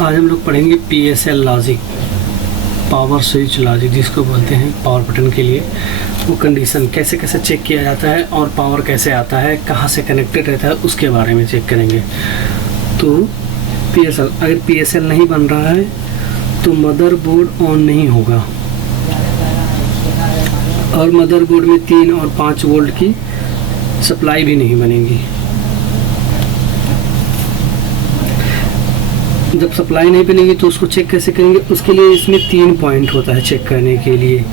आज हम लोग पढ़ेंगे PSL logic, power switch logic जिसको बोलते हैं पावर बटन के लिए। वो कंडीशन कैसे कैसे चेक किया जाता है और पावर कैसे आता है, कहाँ से कनेक्टेड रहता है, उसके बारे में चेक करेंगे। तो PSL, अगर PSL नहीं बन रहा है तो मदरबोर्ड ऑन नहीं होगा और मदरबोर्ड में 3 और 5 वोल्ट की सप्लाई भी नहीं बनेगी। जब सप्लाई नहीं बनेगी तो उसको चेक कैसे करेंगे, उसके लिए इसमें 3 पॉइंट होता है चेक करने के लिए।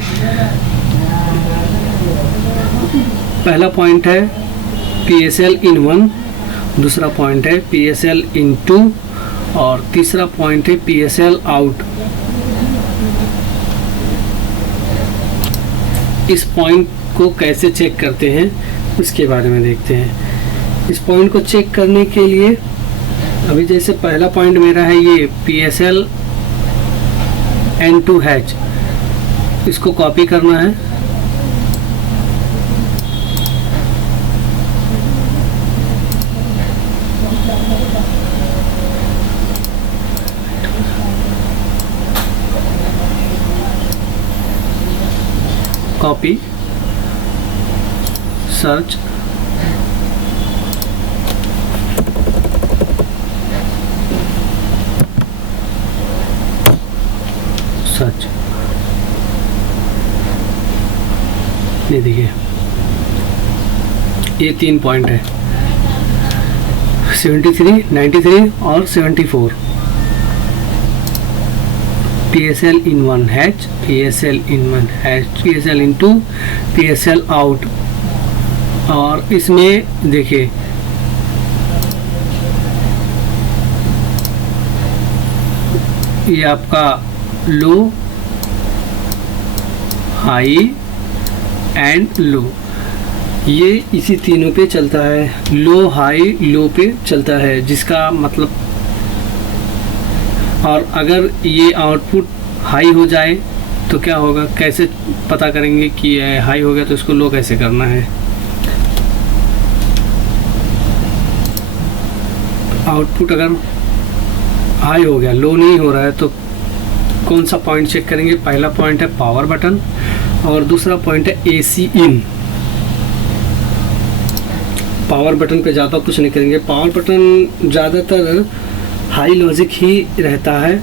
पहला पॉइंट है PSL इन 1, दूसरा पॉइंट है PSL इन 2 और तीसरा पॉइंट है PSL आउट। इस पॉइंट को कैसे चेक करते हैं इसके बारे में देखते हैं। इस पॉइंट को चेक करने के लिए अभी जैसे पहला पॉइंट मेरा है ये PSL N2H, इसको कॉपी करना है। Copy, search, search. ये देखिए ये 3 पॉइंट है 73, 93 और 74। PSL इन 1H, PSL इन 1H, PSL इन 2, PSL आउट। और इसमें देखिए ये आपका लो, हाई एंड लो, ये इसी तीनों पे चलता है। लो, हाई, लो पे चलता है, जिसका मतलब, और अगर ये आउटपुट हाई हो जाए तो क्या होगा, कैसे पता करेंगे कि ये हाई हो गया, तो इसको लो कैसे करना है। आउटपुट अगर हाई हो गया, लो नहीं हो रहा है, तो कौन सा पॉइंट चेक करेंगे। पहला पॉइंट है पावर बटन और दूसरा पॉइंट है AC इन। पावर बटन पे ज़्यादा कुछ नहीं करेंगे, पावर बटन ज़्यादातर हाई लॉजिक ही रहता है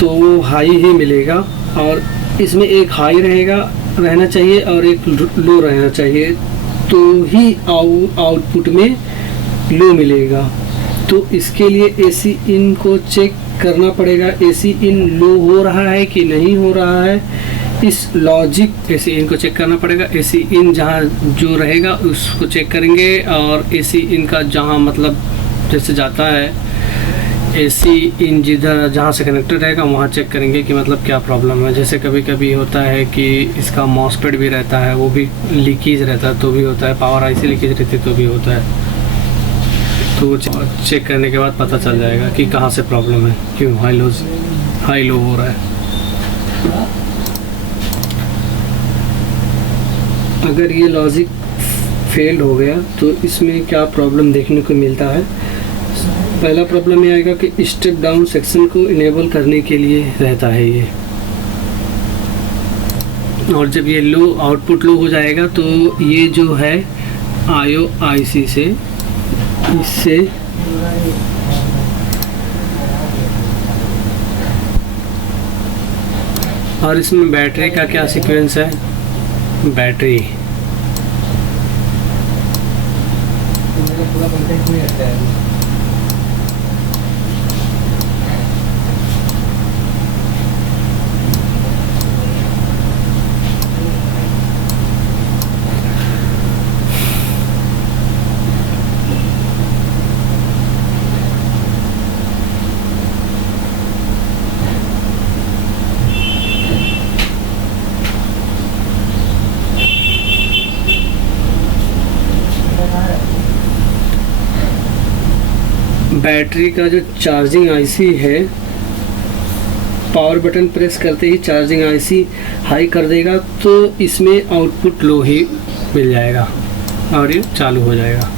तो वो हाई ही मिलेगा, और इसमें एक हाई रहना चाहिए और एक लो रहना चाहिए, तो ही आउटपुट में लो मिलेगा। तो इसके लिए AC इन को चेक करना पड़ेगा, AC इन लो हो रहा है कि नहीं हो रहा है। इस लॉजिक AC इन को चेक करना पड़ेगा। AC इन जहाँ जो रहेगा उसको चेक करेंगे, और AC इन का जहाँ मतलब जैसे जाता है AC इन जिधर जहाँ से कनेक्टेड रहेगा वहाँ चेक करेंगे कि मतलब क्या प्रॉब्लम है। जैसे कभी कभी होता है कि इसका मॉसफेट भी रहता है, वो भी लीकेज रहता है तो भी होता है, पावर IC लीकेज रहती है तो भी होता है। तो चेक करने के बाद पता चल जाएगा कि कहाँ से प्रॉब्लम है, क्यों हाई लो हो रहा है। अगर ये लॉजिक फेल हो गया तो इसमें क्या प्रॉब्लम देखने को मिलता है। पहला प्रॉब्लम ये आएगा कि स्टेप डाउन सेक्शन को इनेबल करने के लिए रहता है ये, और जब ये लो आउटपुट लो हो जाएगा तो ये जो है IO IC से इससे और इसमें बैटरी का क्या सीक्वेंस है। बैटरी बैटरी का जो चार्जिंग IC है, पावर बटन प्रेस करते ही चार्जिंग IC हाई कर देगा तो इसमें आउटपुट लो ही मिल जाएगा और ये चालू हो जाएगा।